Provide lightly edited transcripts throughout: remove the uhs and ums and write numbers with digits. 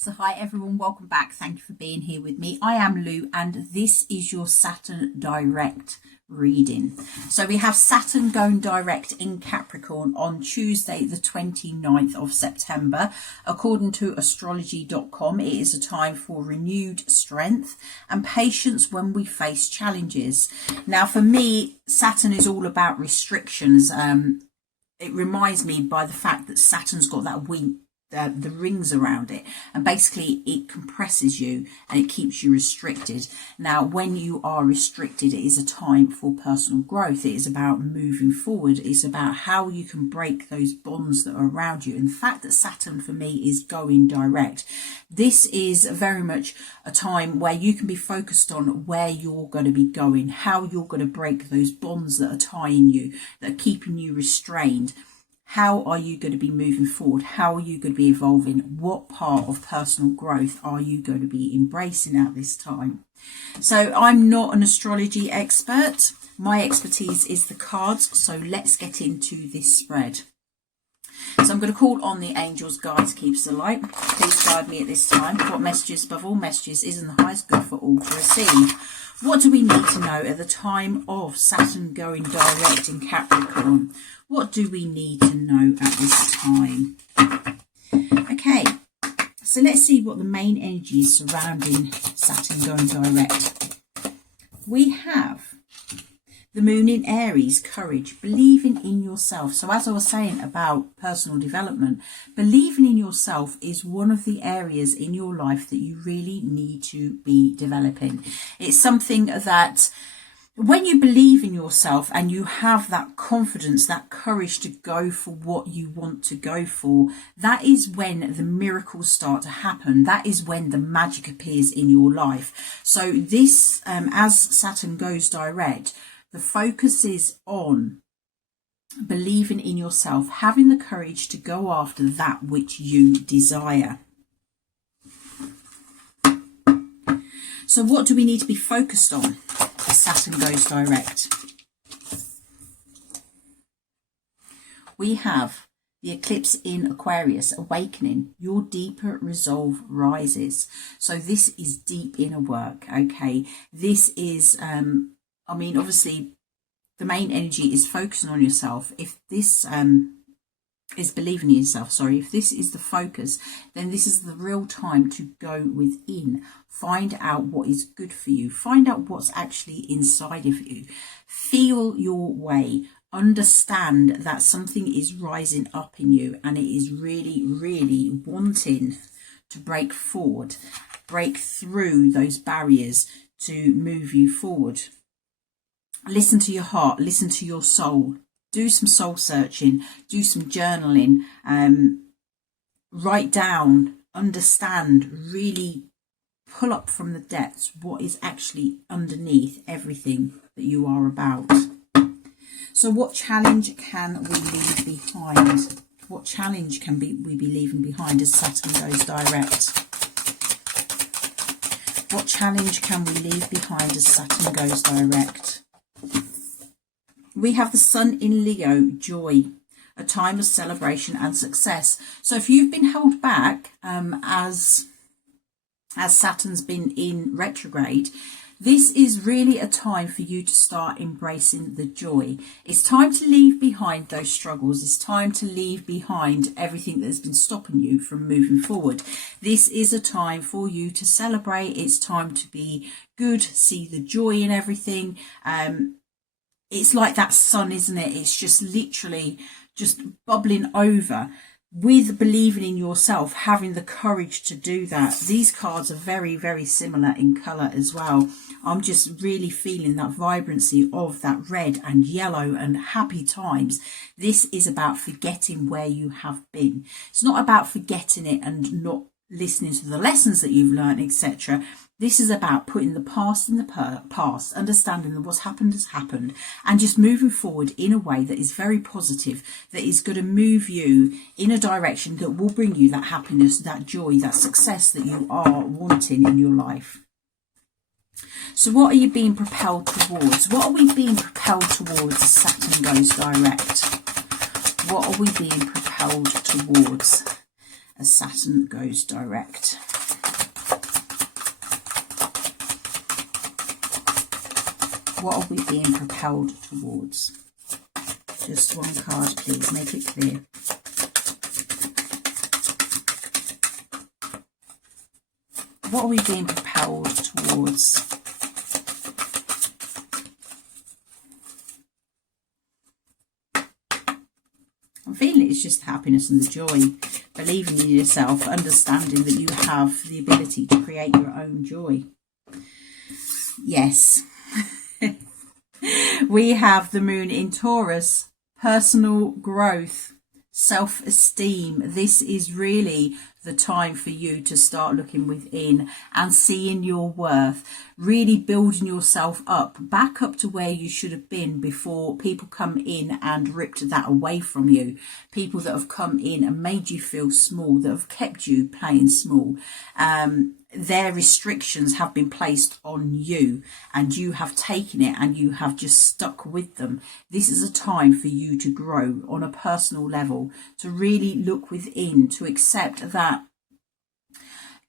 So hi everyone, welcome back. Thank you for being here with me. I am Lou and this is your Saturn direct reading. So we have Saturn going direct in Capricorn on Tuesday the 29th of September. According to astrology.com, it is a time for renewed strength and patience when we face challenges. Now for me, Saturn is all about restrictions. It reminds me by the fact that Saturn's got that the rings around it, and basically it compresses you and it keeps you restricted. Now when you are restricted, it is a time for personal growth. It is about moving forward. It's about how you can break those bonds that are around you. And the fact that Saturn for me is going direct, this is very much a time where you can be focused on where you're going to be going, how you're going to break those bonds that are tying you, that are keeping you restrained. How are you going to be moving forward? How are you going to be evolving? What part of personal growth are you going to be embracing at this time? So I'm not an astrology expert. My expertise is the cards. So let's get into this spread. So I'm going to call on the angels, guides, keepers of light. Please guide me at this time. What messages, above all messages, is in the highest good for all to receive? What do we need to know at the time of Saturn going direct in Capricorn? What do we need to know at this time? Okay, so let's see what the main energy is surrounding Saturn going direct. We have the moon in Aries, courage, believing in yourself. So as I was saying about personal development, believing in yourself is one of the areas in your life that you really need to be developing. It's something that when you believe in yourself and you have that confidence, that courage to go for what you want to go for, that is when the miracles start to happen. That is when the magic appears in your life. So this, as Saturn goes direct, the focus is on believing in yourself, having the courage to go after that which you desire. So what do we need to be focused on as Saturn goes direct? We have the eclipse in Aquarius, awakening. Your deeper resolve rises. So this is deep inner work, okay? This is, obviously the main energy is focusing on yourself. If this is believing in yourself, if this is the focus, then this is the real time to go within, find out what is good for you, find out what's actually inside of you, feel your way, understand that something is rising up in you and it is really, really wanting to break forward, break through those barriers to move you forward. Listen to your heart, listen to your soul. Do some soul searching, do some journaling, write down, understand, really pull up from the depths what is actually underneath everything that you are about. So what challenge can we leave behind? What challenge can we be leaving behind as Saturn goes direct? What challenge can we leave behind as Saturn goes direct? We have the sun in Leo, joy, a time of celebration and success. So if you've been held back as Saturn's been in retrograde, this is really a time for you to start embracing the joy. It's time to leave behind those struggles. It's time to leave behind everything that's been stopping you from moving forward. This is a time for you to celebrate. It's time to be good, see the joy in everything. It's like that sun, isn't it? It's just literally just bubbling over with believing in yourself, having the courage to do that. These cards are very, very similar in colour as well. I'm just really feeling that vibrancy of that red and yellow and happy times. This is about forgetting where you have been. It's not about forgetting it and not listening to the lessons that you've learned, etc. This is about putting the past in the past, understanding that what's happened has happened, and just moving forward in a way that is very positive, that is going to move you in a direction that will bring you that happiness, that joy, that success that you are wanting in your life. So what are you being propelled towards? What are we being propelled towards as Saturn goes direct? What are we being propelled towards as Saturn goes direct? What are we being propelled towards? Just one card, please. Make it clear. What are we being propelled towards? I'm feeling it's just happiness and the joy, believing in yourself, understanding that you have the ability to create your own joy. Yes. We have the moon in Taurus, personal growth, self-esteem. This is really the time for you to start looking within and seeing your worth, really building yourself up, back up to where you should have been before people come in and ripped that away from you. People that have come in and made you feel small, that have kept you playing small. Their restrictions have been placed on you and you have taken it and you have just stuck with them. This is a time for you to grow on a personal level, to really look within, to accept that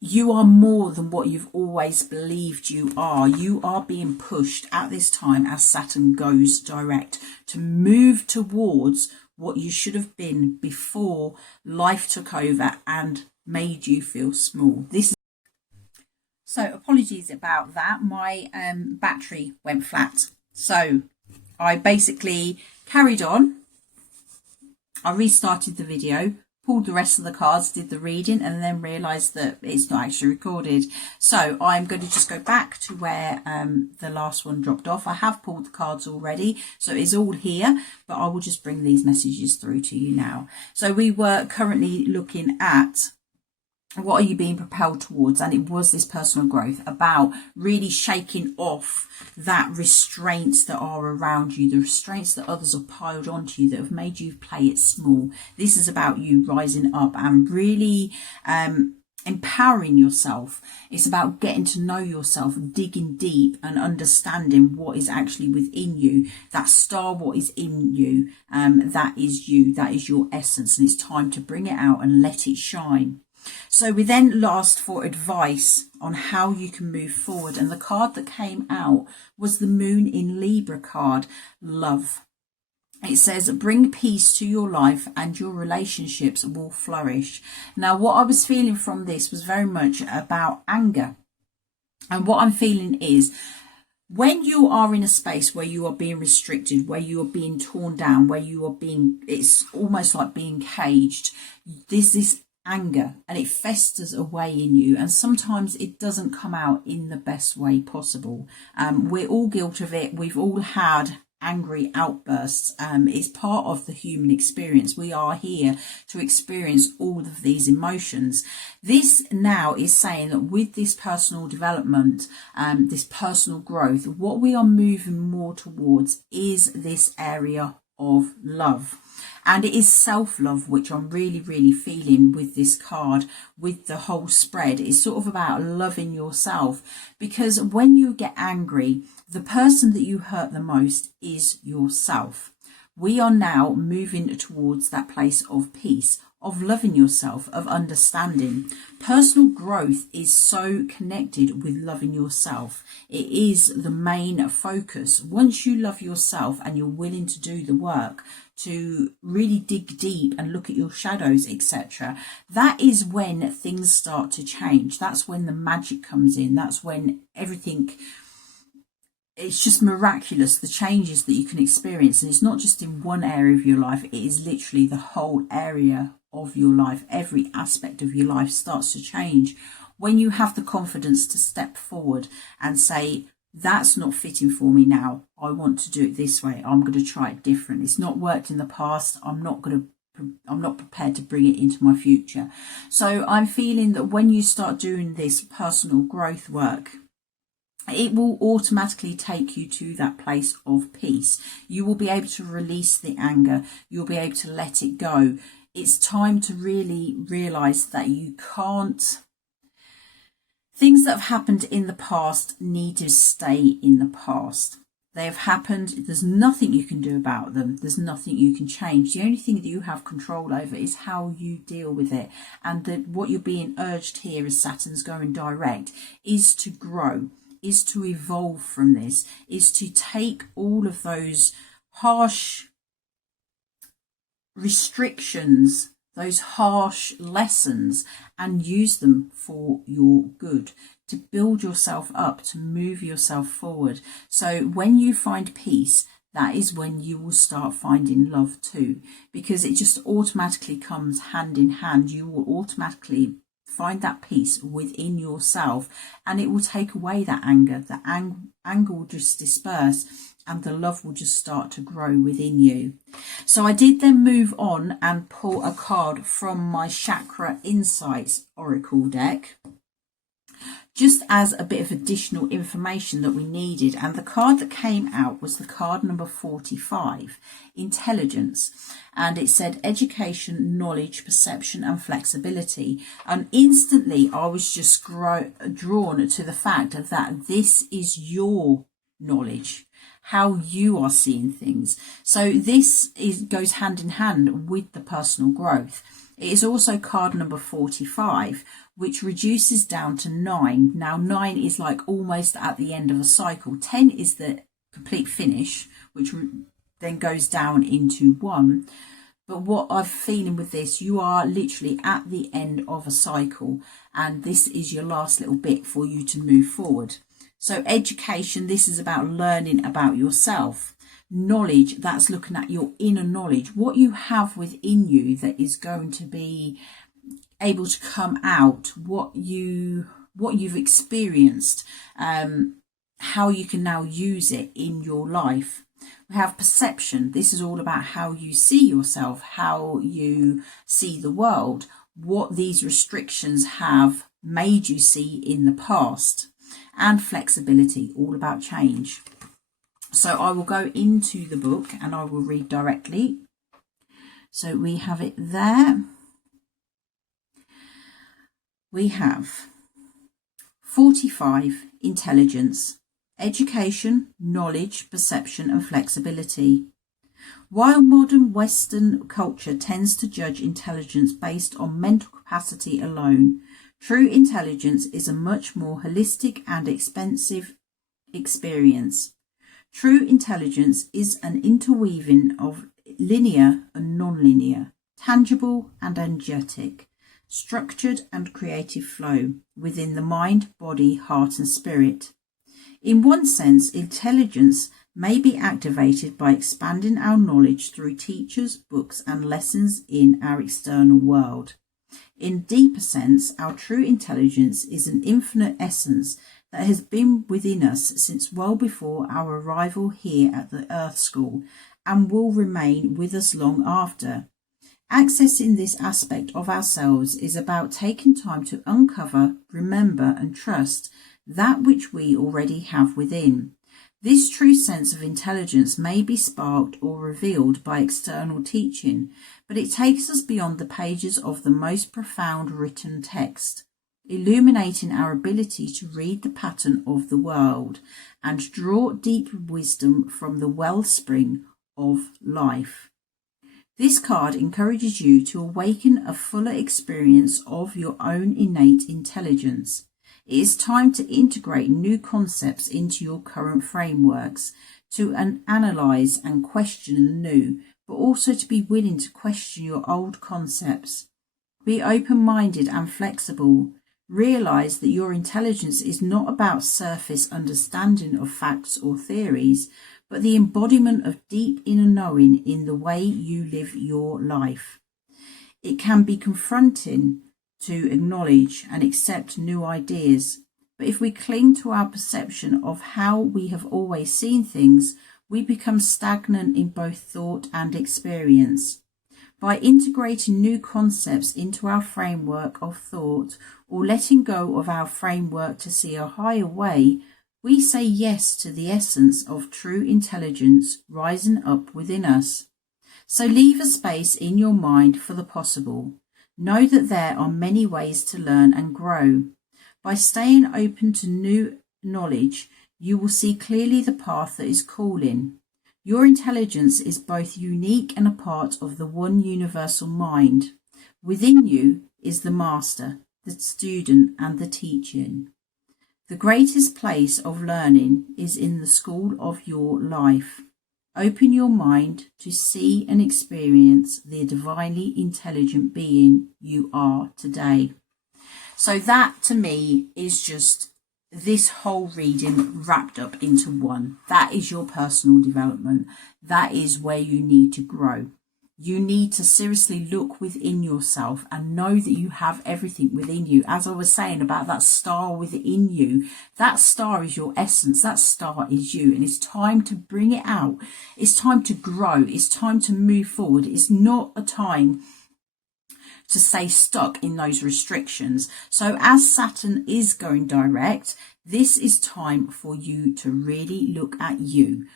you are more than what you've always believed you are. You are being pushed at this time as Saturn goes direct to move towards what you should have been before life took over and made you feel small. So apologies about that. My battery went flat. So I basically carried on. I restarted the video, pulled the rest of the cards, did the reading, and then realised that it's not actually recorded. So I'm going to just go back to where the last one dropped off. I have pulled the cards already, so it's all here, but I will just bring these messages through to you now. So we were currently looking at what are you being propelled towards, and it was this personal growth, about really shaking off that restraints that are around you, the restraints that others have piled onto you that have made you play it small. This is about you rising up and really empowering yourself. It's about getting to know yourself, digging deep and understanding what is actually within you. That star, what is in you, that is you, that is your essence, and it's time to bring it out and let it shine. So we then asked for advice on how you can move forward, and the card that came out was the Moon in Libra card, Love. It says, bring peace to your life and your relationships will flourish. Now, what I was feeling from this was very much about anger. And what I'm feeling is, when you are in a space where you are being restricted, where you are being torn down, where you are being, it's almost like being caged, this anger, and it festers away in you, and sometimes it doesn't come out in the best way possible. We're all guilty of it. We've all had angry outbursts. It's part of the human experience. We are here to experience all of these emotions. This now is saying that with this personal development, this personal growth, what we are moving more towards is this area of love. And it is self-love, which I'm really, really feeling with this card, with the whole spread. It's sort of about loving yourself, because when you get angry, the person that you hurt the most is yourself. We are now moving towards that place of peace, of loving yourself, of understanding. Personal growth is so connected with loving yourself. It is the main focus. Once you love yourself and you're willing to do the work, to really dig deep and look at your shadows, etc., that is when things start to change. That's when the magic comes in. That's when everything, it's just miraculous, the changes that you can experience. And it's not just in one area of your life, it is literally the whole area of your life. Every aspect of your life starts to change when you have the confidence to step forward and say, that's not fitting for me now. I want to do it this way. I'm going to try it different. It's not worked in the past. I'm not prepared to bring it into my future. So I'm feeling that when you start doing this personal growth work, it will automatically take you to that place of peace. You will be able to release the anger. You'll be able to let it go. It's time to really realize that you can't, things that have happened in the past need to stay in the past. They have happened. There's nothing you can do about them. There's nothing you can change. The only thing that you have control over is how you deal with it. And what you're being urged here as Saturn's going direct is to grow, is to evolve from this, is to take all of those harsh restrictions, those harsh lessons, and use them for your good, to build yourself up, to move yourself forward. So when you find peace, that is when you will start finding love too, because it just automatically comes hand in hand. You will automatically find that peace within yourself, and it will take away that anger. The anger will just disperse, and the love will just start to grow within you. So I did then move on and pull a card from my Chakra Insights Oracle deck, just as a bit of additional information that we needed. And the card that came out was the card number 45, Intelligence. And it said education, knowledge, perception and flexibility. And instantly I was just drawn to the fact that this is your knowledge, how you are seeing things. So this goes hand in hand with the personal growth. It is also card number 45, which reduces down to 9. Now 9 is like almost at the end of a cycle. 10 is the complete finish, which then goes down into 1. But what I'm feeling with this, you are literally at the end of a cycle, and this is your last little bit for you to move forward. So education, this is about learning about yourself. Knowledge, that's looking at your inner knowledge, what you have within you that is going to be able to come out, what you've experienced, how you can now use it in your life. We have perception. This is all about how you see yourself, how you see the world, what these restrictions have made you see in the past. And flexibility, all about change. So I will go into the book and I will read directly. So we have it there. We have 45, Intelligence, education, knowledge, perception and flexibility. While modern Western culture tends to judge intelligence based on mental capacity alone, true intelligence is a much more holistic and expansive experience. True intelligence is an interweaving of linear and non-linear, tangible and energetic, structured and creative flow within the mind, body, heart and spirit. In one sense, intelligence may be activated by expanding our knowledge through teachers, books and lessons in our external world. In deeper sense, our true intelligence is an infinite essence that has been within us since well before our arrival here at the Earth School and will remain with us long after. Accessing this aspect of ourselves is about taking time to uncover, remember and trust that which we already have within. This true sense of intelligence may be sparked or revealed by external teaching, but it takes us beyond the pages of the most profound written text, illuminating our ability to read the pattern of the world and draw deep wisdom from the wellspring of life. This card encourages you to awaken a fuller experience of your own innate intelligence. It is time to integrate new concepts into your current frameworks, to analyze and question the new, but also to be willing to question your old concepts. Be open-minded and flexible. Realize that your intelligence is not about surface understanding of facts or theories, but the embodiment of deep inner knowing in the way you live your life. It can be confronting to acknowledge and accept new ideas, but if we cling to our perception of how we have always seen things, we become stagnant in both thought and experience. By integrating new concepts into our framework of thought or letting go of our framework to see a higher way, we say yes to the essence of true intelligence rising up within us. So leave a space in your mind for the possible. Know that there are many ways to learn and grow. By staying open to new knowledge, you will see clearly the path that is calling. Your intelligence is both unique and a part of the one universal mind. Within you is the master, the student and the teaching. The greatest place of learning is in the school of your life. Open your mind to see and experience the divinely intelligent being you are today. So that to me is just this whole reading wrapped up into one. That is your personal development. That is where you need to grow. You need to seriously look within yourself and know that you have everything within you. As I was saying about that star within you, that star is your essence. That star is you. And it's time to bring it out. It's time to grow. It's time to move forward. It's not a time to stay stuck in those restrictions. So as Saturn is going direct, this is time for you to really look at you.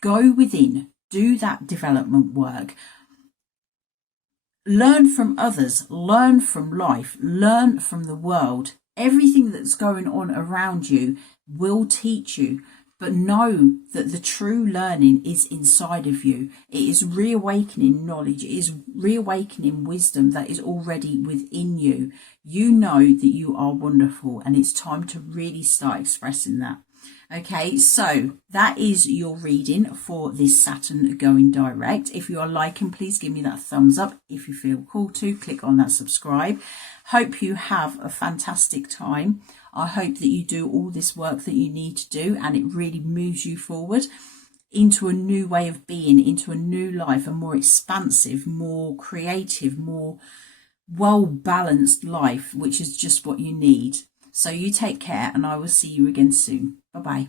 Go within. Do that development work. Learn from others, learn from life, learn from the world. Everything that's going on around you will teach you, but know that the true learning is inside of you. It is reawakening knowledge. It is reawakening wisdom that is already within you. You know that you are wonderful, and it's time to really start expressing that. Okay, so that is your reading for this Saturn going direct. If you are liking, please give me that thumbs up. If you feel called to, click on that subscribe. Hope you have a fantastic time. I hope that you do all this work that you need to do, and it really moves you forward into a new way of being, into a new life, a more expansive, more creative, more well-balanced life, which is just what you need. So you take care, and I will see you again soon. Bye-bye.